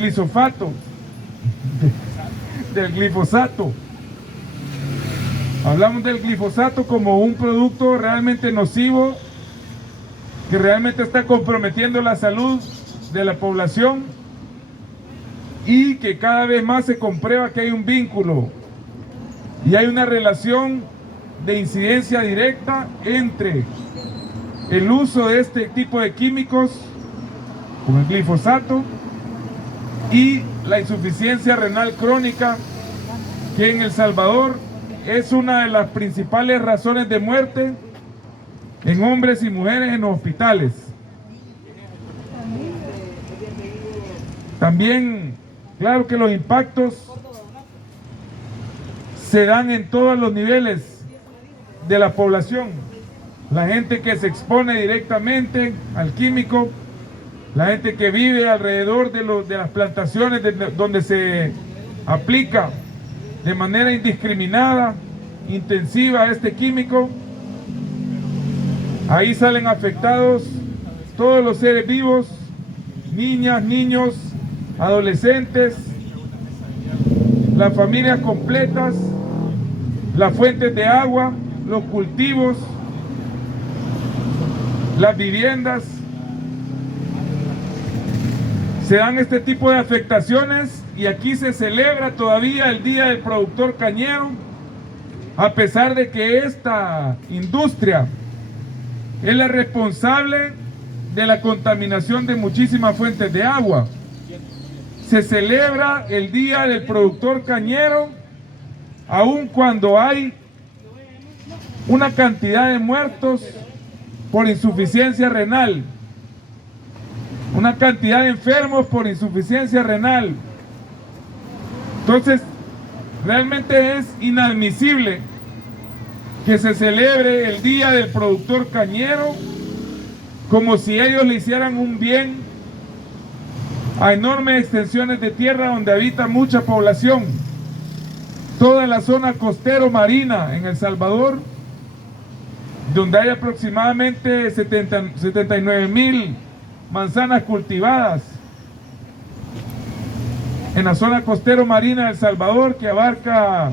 glifosato, del glifosato. Hablamos del glifosato como un producto realmente nocivo, que realmente está comprometiendo la salud de la población y que cada vez más se comprueba que hay un vínculo y hay una relación de incidencia directa entre el uso de este tipo de químicos, como el glifosato, y la insuficiencia renal crónica, que en El Salvador es una de las principales razones de muerte en hombres y mujeres en los hospitales. También, claro que los impactos se dan en todos los niveles de la población. La gente que se expone directamente al químico, la gente que vive alrededor de las plantaciones donde se aplica de manera indiscriminada, intensiva este químico. Ahí salen afectados todos los seres vivos, niñas, niños, adolescentes, las familias completas, las fuentes de agua, los cultivos, las viviendas. Se dan este tipo de afectaciones y aquí se celebra todavía el Día del Productor Cañero, a pesar de que esta industria es la responsable de la contaminación de muchísimas fuentes de agua. Se celebra el Día del Productor Cañero, aun cuando hay una cantidad de muertos por insuficiencia renal, una cantidad de enfermos por insuficiencia renal. Entonces, realmente es inadmisible que se celebre el Día del Productor Cañero como si ellos le hicieran un bien a enormes extensiones de tierra donde habita mucha población. Toda la zona costero marina en El Salvador, donde hay aproximadamente 79,000 manzanas cultivadas en la zona costero marina de El Salvador, que abarca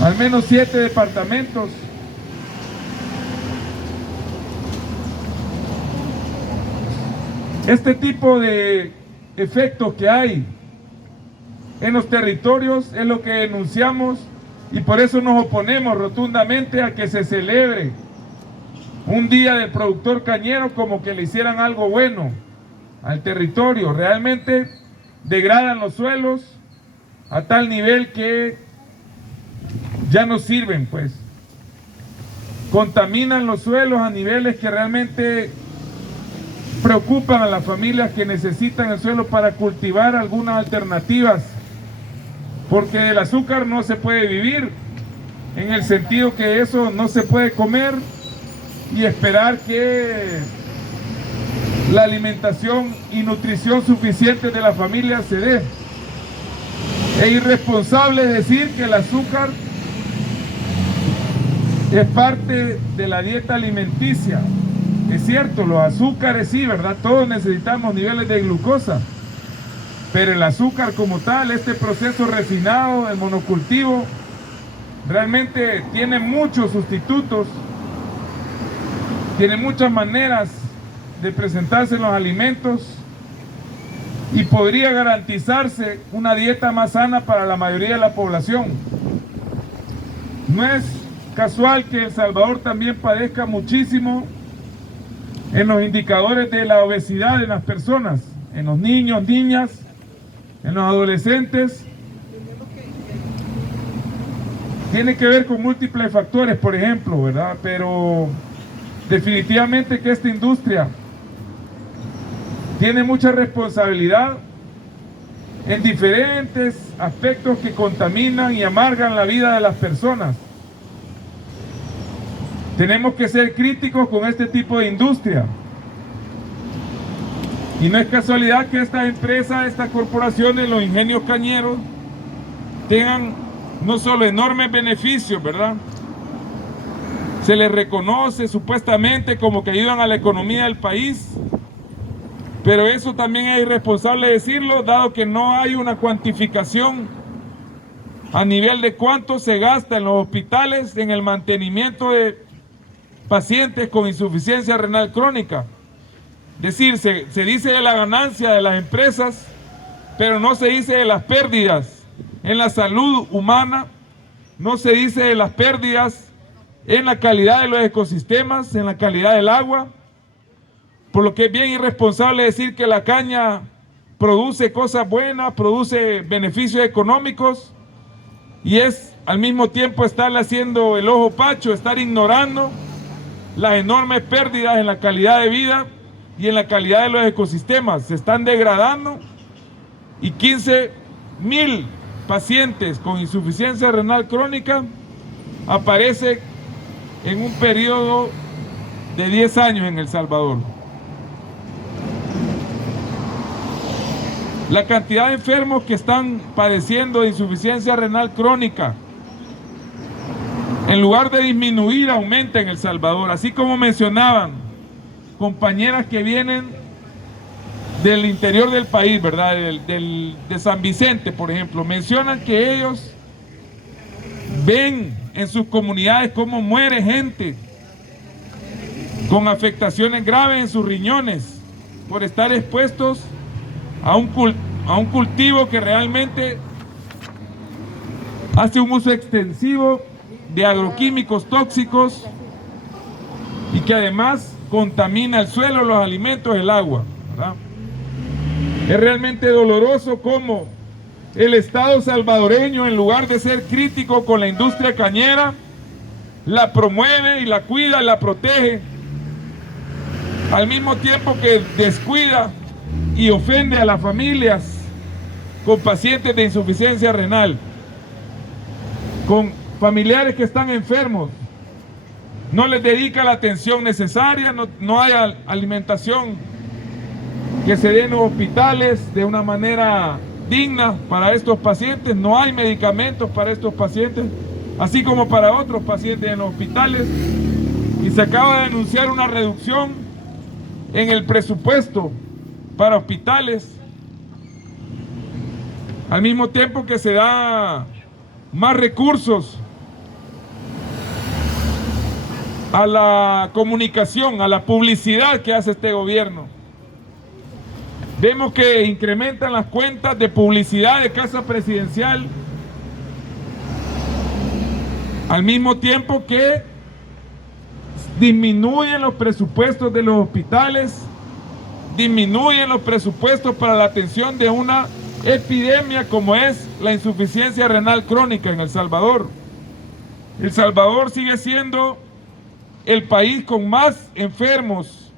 al menos 7 departamentos. Este tipo de efectos que hay en los territorios es lo que denunciamos y por eso nos oponemos rotundamente a que se celebre un Día del Productor Cañero como que le hicieran algo bueno al territorio. Realmente degradan los suelos a tal nivel que ya no sirven, pues. Contaminan los suelos a niveles que realmente preocupan a las familias que necesitan el suelo para cultivar algunas alternativas, porque del azúcar no se puede vivir, en el sentido que eso no se puede comer y esperar que la alimentación y nutrición suficiente de la familia se dé. Es irresponsable decir que el azúcar es parte de la dieta alimenticia. Es cierto, los azúcares sí, ¿verdad? Todos necesitamos niveles de glucosa, pero el azúcar como tal, este proceso refinado, el monocultivo, realmente tiene muchos sustitutos, tiene muchas maneras de presentarse en los alimentos y podría garantizarse una dieta más sana para la mayoría de la población. No es casual que El Salvador también padezca muchísimo en los indicadores de la obesidad en las personas, en los niños, niñas, en los adolescentes. Tiene que ver con múltiples factores, por ejemplo, ¿verdad? Pero definitivamente que esta industria tiene mucha responsabilidad en diferentes aspectos que contaminan y amargan la vida de las personas. Tenemos que ser críticos con este tipo de industria. Y no es casualidad que estas empresas, estas corporaciones, los ingenios cañeros, tengan no solo enormes beneficios, ¿verdad? Se les reconoce supuestamente como que ayudan a la economía del país, Pero eso también es irresponsable decirlo, dado que no hay una cuantificación a nivel de cuánto se gasta en los hospitales en el mantenimiento de pacientes con insuficiencia renal crónica. Es decir, se dice de la ganancia de las empresas, pero no se dice de las pérdidas en la salud humana, no se dice de las pérdidas en la calidad de los ecosistemas, en la calidad del agua, por lo que es bien irresponsable decir que la caña produce cosas buenas, produce beneficios económicos, y es al mismo tiempo estarle haciendo el ojo pacho, estar ignorando las enormes pérdidas en la calidad de vida y en la calidad de los ecosistemas. Se están degradando y 15.000 pacientes con insuficiencia renal crónica aparece en un periodo de 10 años en El Salvador. La cantidad de enfermos que están padeciendo de insuficiencia renal crónica, en lugar de disminuir, aumenta en El Salvador. Así como mencionaban compañeras que vienen del interior del país, ¿verdad? De San Vicente, por ejemplo, mencionan que ellos ven en sus comunidades cómo muere gente con afectaciones graves en sus riñones por estar expuestos a un cultivo que realmente hace un uso extensivo de agroquímicos tóxicos y que además contamina el suelo, los alimentos, el agua, ¿verdad? Es realmente doloroso cómo el Estado salvadoreño, en lugar de ser crítico con la industria cañera, la promueve y la cuida y la protege, al mismo tiempo que descuida y ofende a las familias con pacientes de insuficiencia renal, con familiares que están enfermos. No les dedica la atención necesaria, no hay alimentación que se dé en los hospitales de una manera digna para estos pacientes, no hay medicamentos para estos pacientes, así como para otros pacientes en los hospitales, y se acaba de anunciar una reducción en el presupuesto para hospitales, al mismo tiempo que se da más recursos a la comunicación, a la publicidad que hace este gobierno. Vemos que incrementan las cuentas de publicidad de Casa Presidencial, al mismo tiempo que disminuyen los presupuestos de los hospitales, disminuyen los presupuestos para la atención de una epidemia como es la insuficiencia renal crónica en El Salvador. El Salvador sigue siendo el país con más enfermos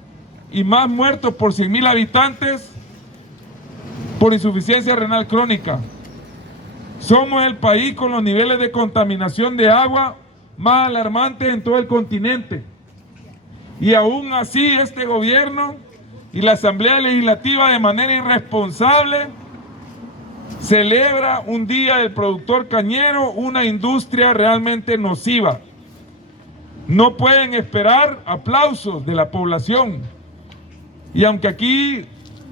y más muertos por 100.000 habitantes por insuficiencia renal crónica. Somos el país con los niveles de contaminación de agua más alarmantes en todo el continente. Y aún así este gobierno y la Asamblea Legislativa, de manera irresponsable, celebra un día del productor cañero, una industria realmente nociva. No pueden esperar aplausos de la población. Y aunque aquí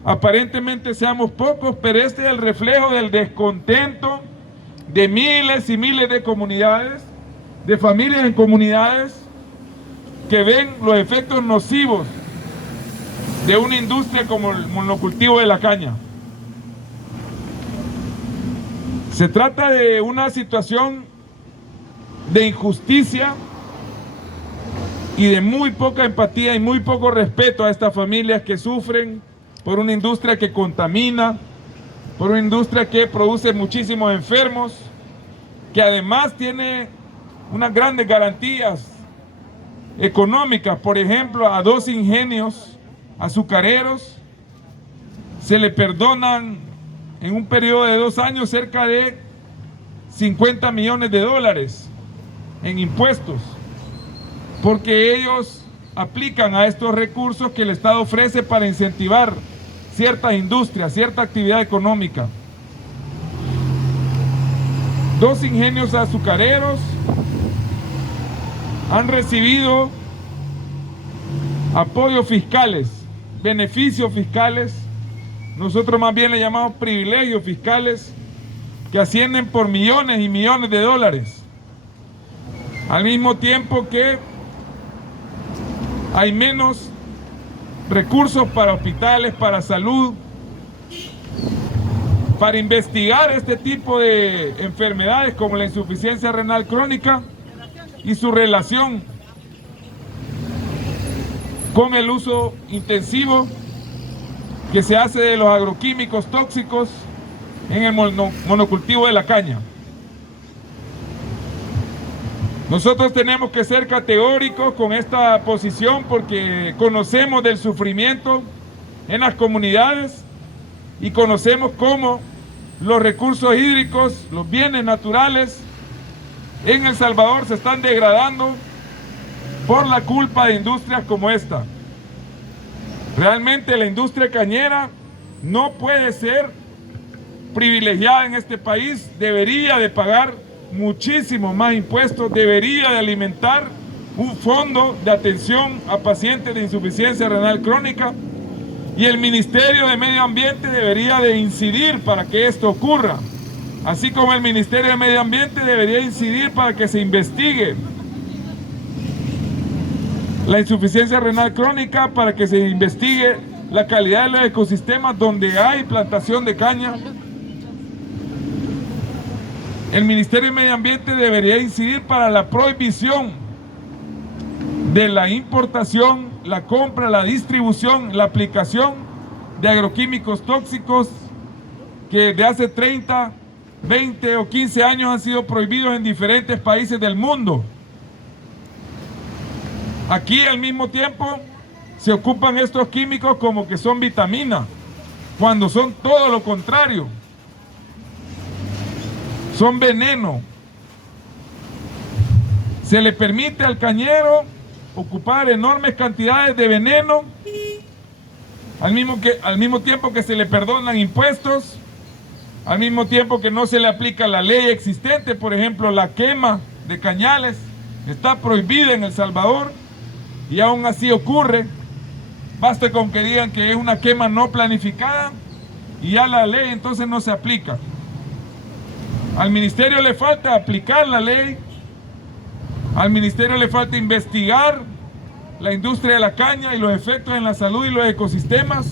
aparentemente seamos pocos, pero este es el reflejo del descontento de miles y miles de comunidades, de familias en comunidades que ven los efectos nocivos de una industria como el monocultivo de la caña. Se trata de una situación de injusticia y de muy poca empatía y muy poco respeto a estas familias que sufren por una industria que contamina, por una industria que produce muchísimos enfermos, que además tiene unas grandes garantías económicas. Por ejemplo, a 2 ingenios azucareros se le perdonan en un periodo de 2 años cerca de 50 millones de dólares en impuestos, porque ellos aplican a estos recursos que el Estado ofrece para incentivar ciertas industrias, cierta actividad económica. 2 ingenios azucareros han recibido apoyos fiscales, beneficios fiscales nosotros más bien le llamamos privilegios fiscales que ascienden por millones y millones de dólares. Al mismo tiempo que hay menos recursos para hospitales, para salud, para investigar este tipo de enfermedades como la insuficiencia renal crónica y su relación con el uso intensivo que se hace de los agroquímicos tóxicos en el monocultivo de la caña. Nosotros tenemos que ser categóricos con esta posición porque conocemos del sufrimiento en las comunidades y conocemos cómo los recursos hídricos, los bienes naturales en El Salvador se están degradando por la culpa de industrias como esta. Realmente la industria cañera no puede ser privilegiada en este país, debería de pagar muchísimo más impuestos, debería de alimentar un fondo de atención a pacientes de insuficiencia renal crónica y el Ministerio de Medio Ambiente debería de incidir para que esto ocurra, así como el Ministerio de Medio Ambiente debería incidir para que se investigue la insuficiencia renal crónica, para que se investigue la calidad de los ecosistemas donde hay plantación de caña. El Ministerio de Medio Ambiente debería incidir para la prohibición de la importación, la compra, la distribución, la aplicación de agroquímicos tóxicos que de hace 30, 20 o 15 años han sido prohibidos en diferentes países del mundo. Aquí al mismo tiempo se ocupan estos químicos como que son vitaminas, cuando son todo lo contrario. Son veneno. Se le permite al cañero ocupar enormes cantidades de veneno al mismo tiempo que se le perdonan impuestos, al mismo tiempo que no se le aplica la ley existente. Por ejemplo, la quema de cañales está prohibida en El Salvador y aún así ocurre. Basta con que digan que es una quema no planificada y ya la ley entonces no se aplica. Al ministerio le falta aplicar la ley, al ministerio le falta investigar la industria de la caña y los efectos en la salud y los ecosistemas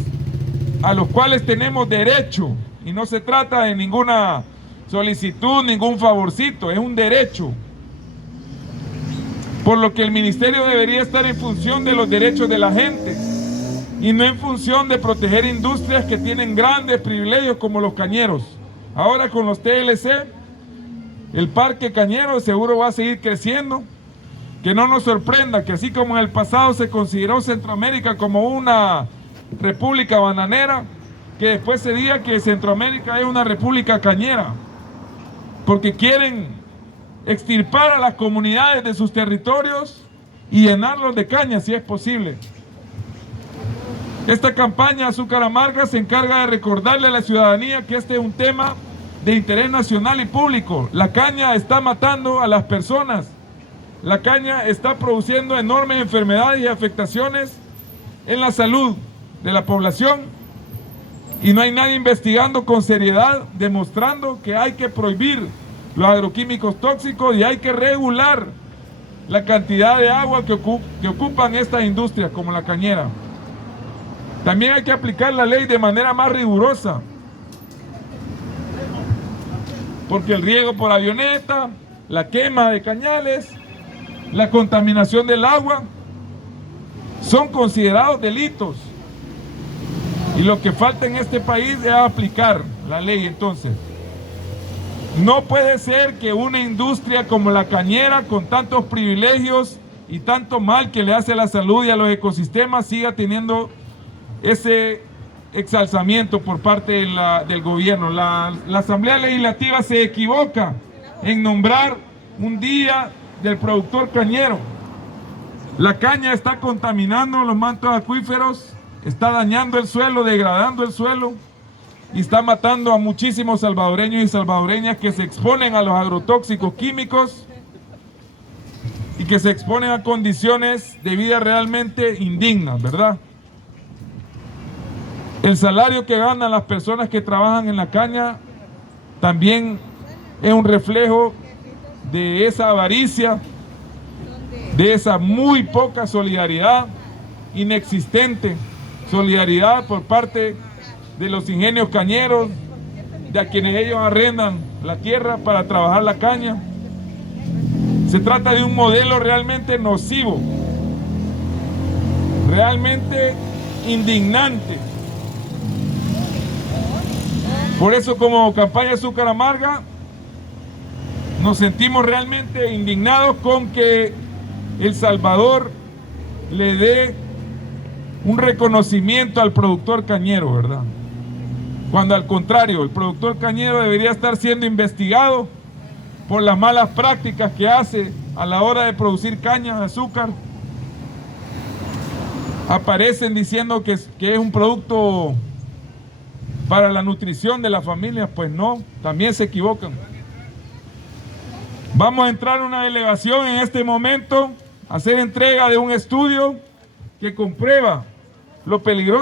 a los cuales tenemos derecho, y no se trata de ninguna solicitud, ningún favorcito, es un derecho. Por lo que el ministerio debería estar en función de los derechos de la gente y no en función de proteger industrias que tienen grandes privilegios como los cañeros. Ahora con los TLC, el parque cañero seguro va a seguir creciendo. Que no nos sorprenda que así como en el pasado se consideró Centroamérica como una república bananera, que después se diga que Centroamérica es una república cañera, porque quieren extirpar a las comunidades de sus territorios y llenarlos de caña si es posible. Esta campaña Azúcar Amarga se encarga de recordarle a la ciudadanía que este es un tema de interés nacional y público. La caña está matando a las personas. La caña está produciendo enormes enfermedades y afectaciones en la salud de la población y no hay nadie investigando con seriedad, demostrando que hay que prohibir los agroquímicos tóxicos y hay que regular la cantidad de agua que ocupan estas industrias como la cañera. También hay que aplicar la ley de manera más rigurosa, porque el riego por avioneta, la quema de cañales, la contaminación del agua son considerados delitos y lo que falta en este país es aplicar la ley. Entonces no puede ser que una industria como la cañera, con tantos privilegios y tanto mal que le hace a la salud y a los ecosistemas, siga teniendo ese exalzamiento por parte del gobierno. La Asamblea Legislativa se equivoca en nombrar un día del productor cañero. La caña está contaminando los mantos acuíferos, está dañando el suelo, degradando el suelo y está matando a muchísimos salvadoreños y salvadoreñas que se exponen a los agrotóxicos químicos y que se exponen a condiciones de vida realmente indignas, ¿verdad? El salario que ganan las personas que trabajan en la caña también es un reflejo de esa avaricia, de esa muy poca solidaridad, inexistente solidaridad por parte de los ingenios cañeros, de a quienes ellos arrendan la tierra para trabajar la caña. Se trata de un modelo realmente nocivo, realmente indignante. Por eso, como campaña Azúcar Amarga, nos sentimos realmente indignados con que El Salvador le dé un reconocimiento al productor cañero, ¿verdad? Cuando al contrario, el productor cañero debería estar siendo investigado por las malas prácticas que hace a la hora de producir caña de azúcar. Aparecen diciendo que es un producto para la nutrición de las familias. Pues no, también se equivocan. Vamos a entrar una delegación en este momento a hacer entrega de un estudio que comprueba lo peligroso